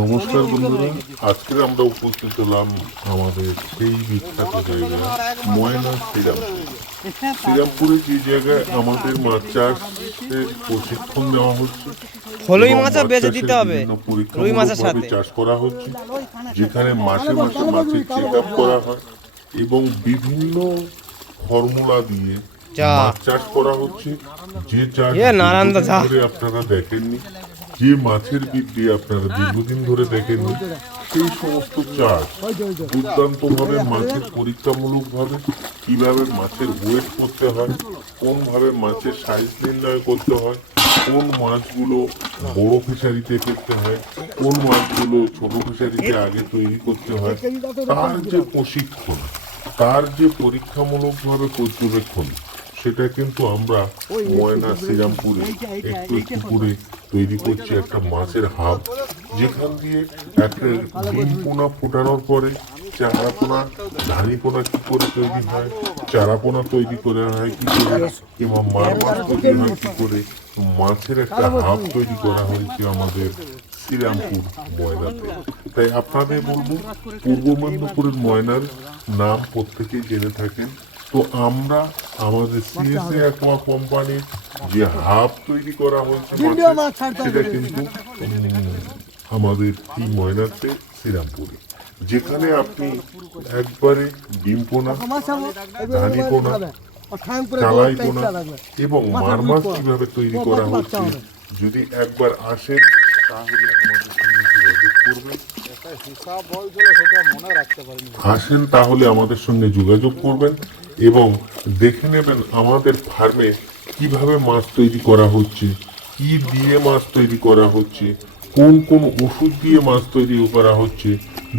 নমস্কার বন্ধুরা, আজকে আমরা উপস্থিত হলাম আমাদের সেই বিখ্যাত জায়গা ময়না শ্রীরামপুর। শ্রীরামপুরে যে জায়গায় আমাদের মাছ চাষের প্রশিক্ষণ দেওয়া হচ্ছে, হলুই মাছ বেচে দিতে হবে, রুই মাছের পরীক্ষামূলকভাবে সাথে চাষ করা হচ্ছে, যেখানে মাসে মাসে মাছের চেক আপ করা হয় এবং বিভিন্ন ফর্মুলা দিয়ে মাছ চাষ করা হচ্ছে। যে চাষ নারায়ণদা যা ধরে আপনারা দেখেননি, যে মাছের বৃদ্ধি আপনারা দীর্ঘদিন ধরে দেখেননি, সেই সমস্ত চাষ দুর্দান্তভাবে মাছের পরীক্ষামূলকভাবে কিভাবে মাছের ওয়েট করতে হয়, কোনভাবে মাছের সাইজ নির্ণয় করতে হয়, কোন মাছগুলো বড় ফিশারিতে ফেলতে হয়, কোন মাছগুলো ছোট ফিশারিতে আগে তৈরি করতে হয়, তার যে প্রশিক্ষণ, তার যে পরীক্ষামূলকভাবে পর্যবেক্ষণ, সেটা কিন্তু আমরা ময়না শ্রীরামপুরে একটু একটু করে তৈরি করছি একটা মাছের হাব, যেখান দিয়ে একটা ডিম পোনা ফোটানোর পরে চারাপোনা, ধানি পোনা কি করে তৈরি হয়, চারাপোনা তৈরি করে হয় কি করে, কিংবা মাছ তৈরি হয় কি করে, মাছের একটা হাব তৈরি করা হয়েছে আমাদের শ্রীরামপুর ময়নাতে। তাই আপনাদের বলবো, পূর্ব মেদিনীপুরের ময়নার নাম প্রত্যেকেই জেনে থাকেন। তো আমরা আমাদের সিএসএ অ্যাকোয়া কোম্পানির যে হাব তৈরি করা হয়েছে সেটা কিন্তু আমাদের এই ময়নাতে শ্রীরামপুরে, যেখানে আপনি একবারে ডিম পোনা, ধানি পোনা, কালাই পোনা এবং মারমাছ কিভাবে তৈরি করা হচ্ছে, যদি একবার আসেন তাহলে আমাদের সঙ্গে যোগাযোগ করবেন। আসেন তাহলে আমাদের সঙ্গে যোগাযোগ করবেন এবং দেখে নেবেন আমাদের ফার্মে কিভাবে মাছ তৈরি করা হচ্ছে, কি দিয়ে মাছ তৈরি করা হচ্ছে, কোন কোন ওষুধ দিয়ে মাছ তৈরি করা হচ্ছে,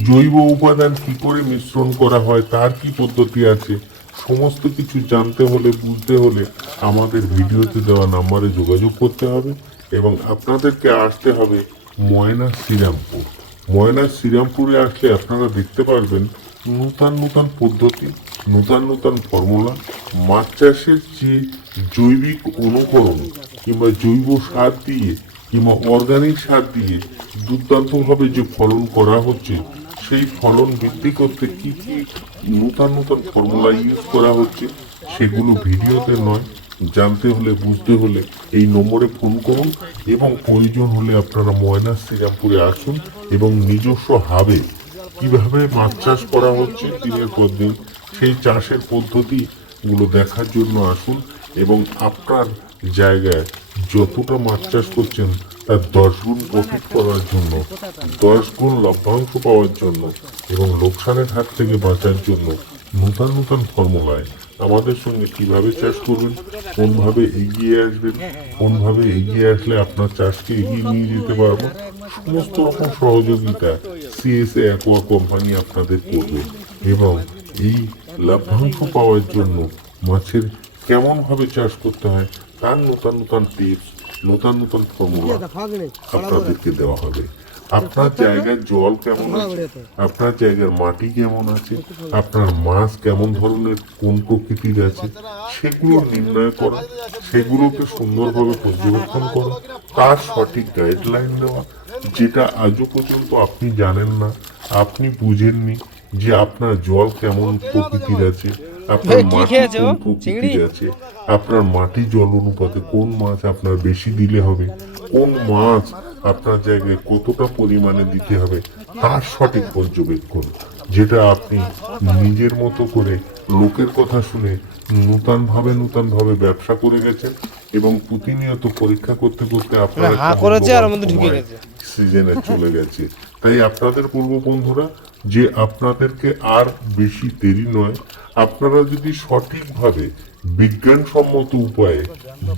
জৈব উপাদান কি করে মিশ্রণ করা হয়, তার কি পদ্ধতি আছে। সমস্ত কিছু জানতে হলে, বুঝতে হলে আমাদের ভিডিওতে দেওয়া নাম্বারে যোগাযোগ করতে হবে এবং আপনাদেরকে আসতে হবে ময়না শ্রীরামপুর। ময়না শ্রীরামপুরে আসলে আপনারা দেখতে পারবেন নূতন নূতন পদ্ধতি, নূতন নূতন ফর্মুলা, মাছ চাষের যে জৈবিক অনুকরণ কিংবা জৈব সার দিয়ে কিংবা অর্গানিক সার দিয়ে দুর্দান্তভাবে যে ফলন করা হচ্ছে, সেই ফলন বৃদ্ধি করতে কি কি নূতন নূতন ফর্মুলা ইউজ করা হচ্ছে, সেগুলো ভিডিওতে নয়, জানতে হলে, বুঝতে হলে এই নম্বরে ফোন করুন এবং প্রয়োজন হলে আপনারা ময়না শ্রীরামপুরে আসুন এবং নিজস্ব হাবে কিভাবে মাছ চাষ করা হচ্ছে দিনের পর দিন সেই চাষের পদ্ধতিগুলো দেখার জন্য আসুন এবং আপনার জায়গায় যতটা মাছ চাষ করছেন তার 10 গুণ প্রফিট করার জন্য, 10 গুণ লভ্যাংশ পাওয়ার জন্য এবং লোকসানের হাত থেকে বাঁচার জন্য নূতন নূতন ফর্মুলায় আমাদের সঙ্গে কিভাবে চাষ করবেন, কোনভাবে এগিয়ে আসবেন, কোনভাবে এগিয়ে আসলে আপনার চাষকে এগিয়ে নিয়ে যেতে পারবো, সমস্ত রকম সহযোগিতা সিএসএ অ্যাকোয়া কোম্পানি আপনাদের করবে এবং এই লভ্যাংশ পাওয়ার জন্য মাছের কেমনভাবে চাষ করতে হয় তার নূতন নূতন টিপস, নূতন নূতন ফর্মুলা আপনাদেরকে দেওয়া হবে। আপনার জায়গার জল কেমন আছে, আপনার জায়গার মাটি কেমন আছে, আপনার মাছ কেমন ধরনের কোন প্রকৃতির আছে, সেগুলো নির্ণয় করা, সেগুলোকে সুন্দরভাবে পর্যবেক্ষণ করা, তার সঠিক গাইডলাইন দেওয়া, যেটা আজও পর্যন্ত আপনি জানেন না, আপনি বুঝেননি যে আপনার জল কেমন প্রকৃতির আছে, আপনার মাটি কোন প্রকৃতির আছে, আপনার মাটি জল অনুপাতে কোন মাছ আপনার বেশি দিলে হবে, কোন মাছ আপনার জায়গায় কতটা পরিমাণে দিতে হবে, তার সঠিক পর্যবেক্ষণ, যেটা আপনি নিজের মতো করে লোকের কথা শুনে নূতনভাবে ব্যবসা করে গেছেন এবং প্রতিনিয়ত পরীক্ষা করতে করতে আপনার সিজনে চলে গেছে। তাই আপনাদের বলবো বন্ধুরা, যে আপনাদেরকে আর বেশি দেরি নয়, আপনারা যদি সঠিকভাবে বিজ্ঞানসম্মত উপায়ে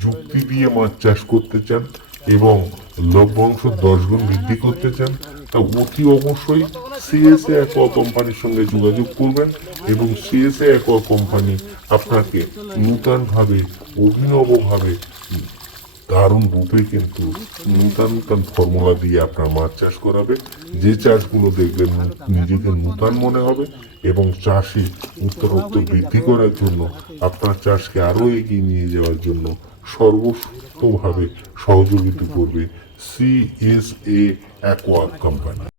যুক্তি দিয়ে মাছ চাষ করতে চান এবং লভ্যাংশ 10 গুণ বৃদ্ধি করতে চান, তা অতি অবশ্যই সিএসএ অ্যাকোয়া কোম্পানির সঙ্গে যোগাযোগ করবেন এবং সিএসএ অ্যাকোয়া কোম্পানি আপনাকে নূতনভাবে, অভিনবভাবে, দারুণ রূপে কিন্তু নূতন নূতন ফর্মুলা দিয়ে আপনার মাছ চাষ করাবে, যে চাষগুলো দেখবেন নিজেকে নূতন মনে হবে এবং চাষে উত্তরোত্তর বৃদ্ধি করার জন্য, আপনার চাষকে আরও এগিয়ে নিয়ে যাওয়ার জন্য সর্বতভাবে সহযোগিতা করবে CSA অ্যাকোয়া কোম্পানি।